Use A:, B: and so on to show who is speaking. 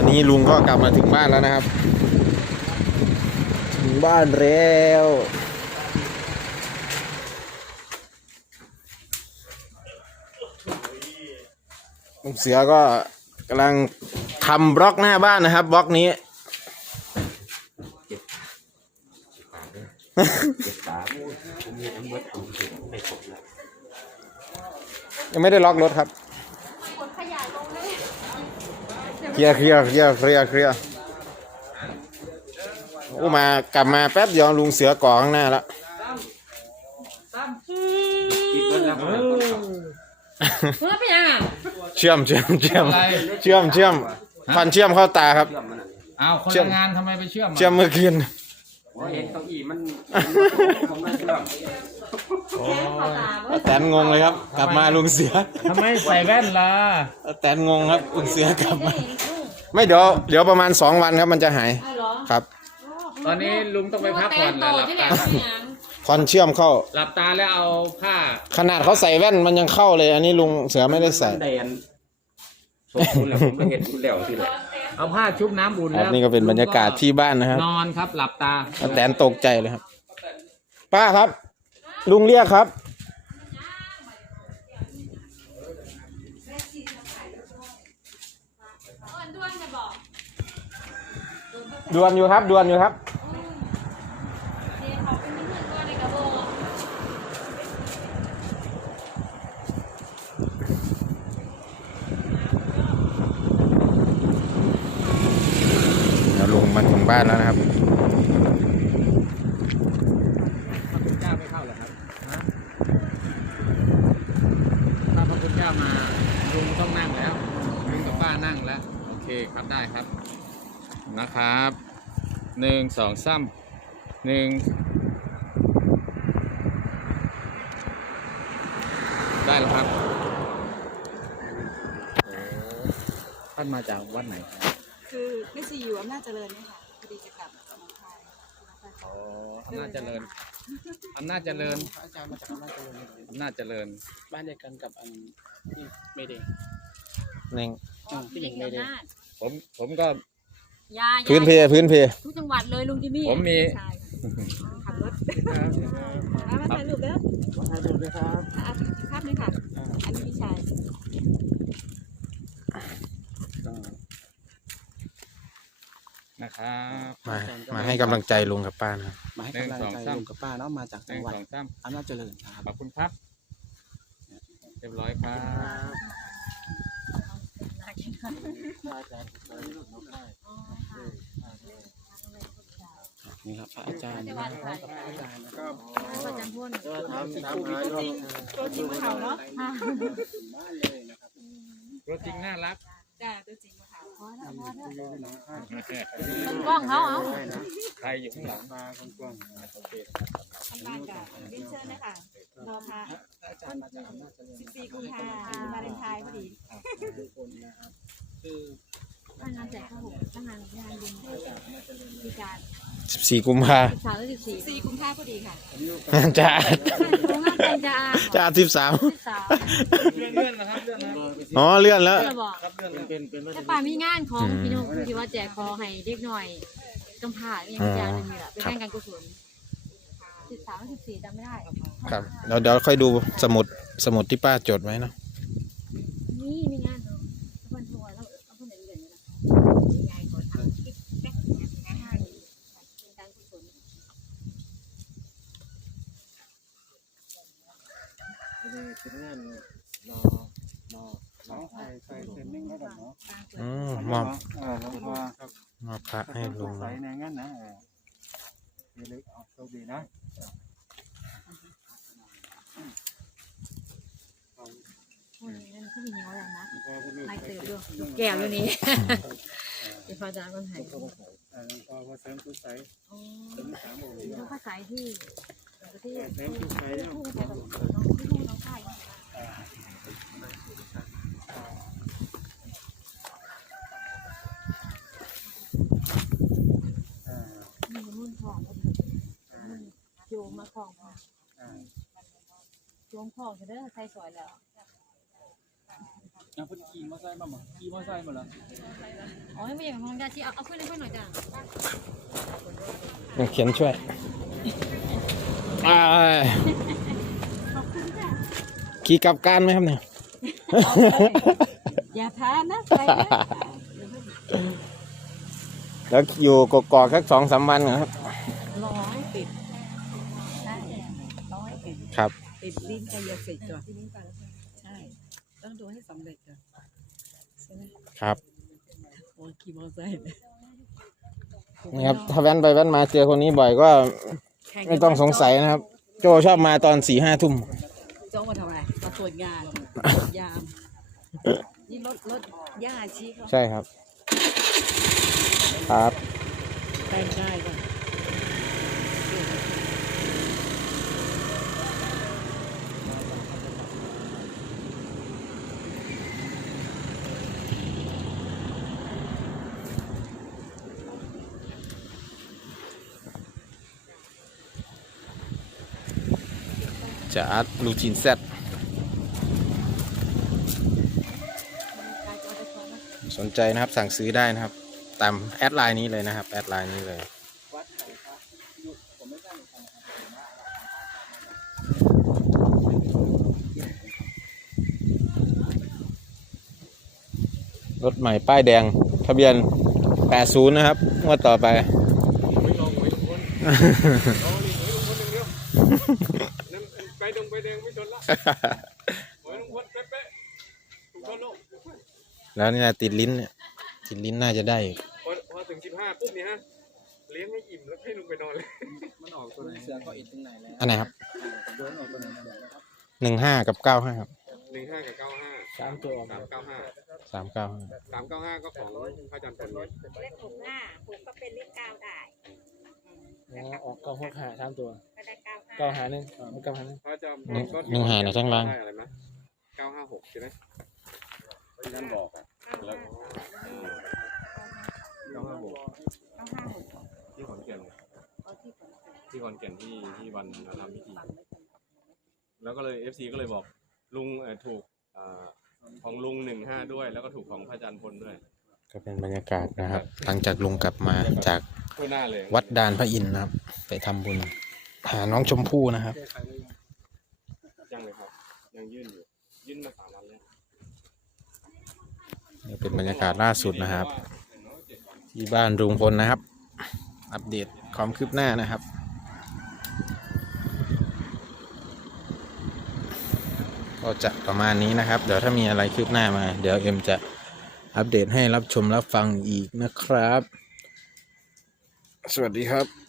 A: นี้ลุงก็กลับมาถึงบ้านแล้วนะครับถึงบ้านแล้วลุงเสือก็กำลังทำบล็อกหน้าบ้านนะครับบล็อกนี้ยังไม่ได้ล็อกรถครับเคลียร์โอ้มากลับมาแป๊บเดียวลุงเสือก่อข้างหน้าแล้วเชื่อมฟันเชื่อมเข้าตาครับ
B: เอาคนละงานทำไมไปเชื่อม
A: เมื่อคืน
C: เห็นเก้าอี้มัน
A: แตนงงเลยครับกลับมาลุงเสือ
B: ทำไมใส่แว่นล่ะ
A: แตนงงครับลุงเสือกลับมาไม่เดี๋ยวประมาณ2 วันครับมันจะหายครับ
B: ตอนนี้ลุงต้องไปพักผ่อนแล้วหลับตา
A: คอนเชื่อมเข้า
B: หลับตาแล้วเอาผ้า
A: ขนาดเขาใส่แว่นมันยังเข้าเลยอันนี้ลุงเสือไม่ได้ใส่
C: สมบูรณ์แล้วผมไม่เห็นคุณแล้วทีละ
B: เอาผ้าชุบน้ำอุ่นแล้ว
A: นี่ก็เป็นบรรยากาศที่บ้านนะครับ
B: นอนครับหลับตา
A: แตนตกใจเลยครับป้าครับลุงเรียกครับดวนอยู่ครับลุงมาถึงบ้านแล้วนะครับ
B: พระคุณเจ้าไม่เข้าหรอครับถ้าพระคุณเจ้ามาลุงต้องนั่งแล้วลุงกับป้านั่งแล้วโอเคครับได้ครับนะครับ1 2 3 ได้แล้วครับท่านมาจากวัดไหน
D: คือไม่ซีอยู่อำนาจเจริญนี่ค่ะพอดีจะกลับหนองคาย
B: อำนาจเจริญอาจารย์มาจากอำนาจเจริญ
C: บ้านเดียวกันกับอันที่เมเดย์
A: เน่ง
D: ที่หนึ่งเมเดย์
B: ผมก็
A: พื้นเพ
D: ทุกจังหวัดเลยลุงจิมมี่
B: ผมมี
D: ขับรถมาถ่ายรูปแล้วครับภาพนี้ค่ะอันนี้พี่ชาย
B: นะครับ
A: มาให้กำลังใจลุงกับป้านะ
C: มาให้กำลังใจลุงกับป้าเนาะมาจากจังหวัดอำนาจเจริญครับ
B: ขอบคุณครับเรียบร้อยครับ
C: นี่ครับพระอาจารย์นะครับอาจารย์นะครับ
D: พระอาจารย์พูดตัวจริงเขาเนาะ
B: ตัวจริงน่ารัก
D: จ้าตัวจริงมาเขากล้องเขาเอา
B: ใครอยู่ข้างหลัง
C: มาคนกว้างโอเค
D: ทำงานกับวินเชอร์นะคะรอพระ
C: อาจารย์มาจากอำนาจเจริญ
D: 14 กุมภาพันธ์วาเลนไทน์พอดี
C: คือ
D: ทำงานแจกข้าวหุงทำงานเย็นมีการ
A: 14 กุมภาพันธ์
D: 14 กุมภาพันธ์พอดีค่ะ
A: จะ13
B: เลื่อนนะครับ
A: อ๋อเลื่อนแล้ว
D: แต่ป่ามีงานของพี่น้องที่ว่าแจกคอให้เด็กหน่อยกำพร้าอย่างนึงนี่แหละเป็นงานการกุศล13 14จำไม่ได้
A: ครับเดี๋ยวค่อยดูสมุดที่ป้าจดไว้นะ
D: นี่มีงานวันทัวร์แล้วเอาคนไหนเดือนนี้นะยายขอทำคลิปแป๊กงานเป็นการกุศล
C: เป็นงานรอใส่เซ็นนิ่งแล้วกันเนาะ
A: มอบพระให้ลุง
C: ใส่ในงั้นนะเล็กโชคดีนะ
D: นั่นเขามีเงาอะไรนะไม่เติมด้วยแก้วด้วยนี้เป็นพระอาจารย์คนไทย
C: พอเสริมผู้ใส่
D: ต้องภาษาที่
C: เสริมผู้ใส่แล้ว
D: น้องไทยมีมุ่นทองโยมมาของโยมของจะได้ใส่สวยแล้ว
C: เพิ่นขี่มอไซค์มาหมดขี่มอไซค์มาแล้ว
D: อ๋อไม่อย่างของยาชีเอาขึ้นให้เพื่อนหน่อยจ้ะ
A: เขียนช่วยขี่กลับการไหมครับเนี่ย
D: อย่าพานะไปนะ
A: แล้วอยู่กกอกสัก2-3 วันครับ
E: รอให้ติดได้รอให้ติด
A: ครับ
E: ติดลิ้นกายสิทธิ์ก่อนใช่ต้องดูให้สำเร็จก่อนใช่ไหม
A: ครับ
E: โอ้ยขี่มอเตอร์ไซค์เลย
A: นะครับถ้าแว่นไปแว่นมาเจอคนนี้บ่อยก็ไม่ต้องสงสัยนะครับ โจชอบมาตอน4-5 ทุ่ม
E: โจ้มาทำอะไรมาตรวจงานตรวจยามนี่รถย่าชี้เขา
A: ใช่ครับ ครับ
E: แต่งได้ก่อน
A: จะอัดลูจินแซดสนใจนะครับสั่งซื้อได้นะครับ ตามแอดไลน์นี้เลยนะครับ แอดไลน์นี้เลย รถใหม่ป้ายแดงทะเบียน 80 นะครับงวดต่อไป
B: ลองไว้ทุกคนลองนี่ลุงพลอย่างเดียวนั่นไปดงไปแดงไม่ชนละไว้ลุงพลเป๊ะๆถูกทั่วโลก
A: แล้วนี่ติดลิ้นเนี่ยติดลิ้นน่าจะได้อยู่
B: พอถึง15ปุ๊บเนี่ยฮะเลี้ยงให้อิ่มแล้วให้ลุงไปนอนเลย
C: มันออกตัวไหนเสือก็อิดตรงไหนแล้ว
A: อันไหนครับ
C: โดนออกตัวไหนแล้ว
A: 15 กับ 95 ครับ
B: 15 กับ 95
C: 3 ตัวออก
B: 395
A: 395
B: 395ก็ของพระอาจารย์พลเนี่ย
F: เลข65ผมก็เป็นเลข9ได้
C: ออก965 3 ตัว
F: ก็ได้95
C: 951มัน951
B: พระอาจารย์พลก็
A: หนึ่งหาในข้างล่าง
B: ได้อะไรนะ956ใช่ไหมที่ท่านบอกอ่ะแล้ว956ที่ขอนแก่นที่ขอนแก่นที่วันทำพิธีแล้วก็เลย FC ก็เลยบอกลุงถูกของลุง15ด้วยแล้วก็ถูกของพระอาจารย์พลด้วย
A: ก็เป็นบรรยากาศนะครับ หลังจากลุงกลับมาจาก
B: ทั่วหน้าเลย
A: วัดดานพระอินทร์นะครับ ไปทำบุญหาน้องชมพู่นะครับ
B: ยังเลยครับยังยื่นอยู่ยื่นมา3 วันแล้ว
A: นี่เป็นบรรยากาศล่าสุดนะครับ ที่บ้านลุงพลนะครับ อัปเดตความคืบหน้านะครับ ก็จะประมาณนี้นะครับ เดี๋ยวถ้ามีอะไรคืบหน้ามา เดี๋ยวเอ็มจะอัปเดตให้รับชมรับฟังอีกนะครับ สวัสดีครับ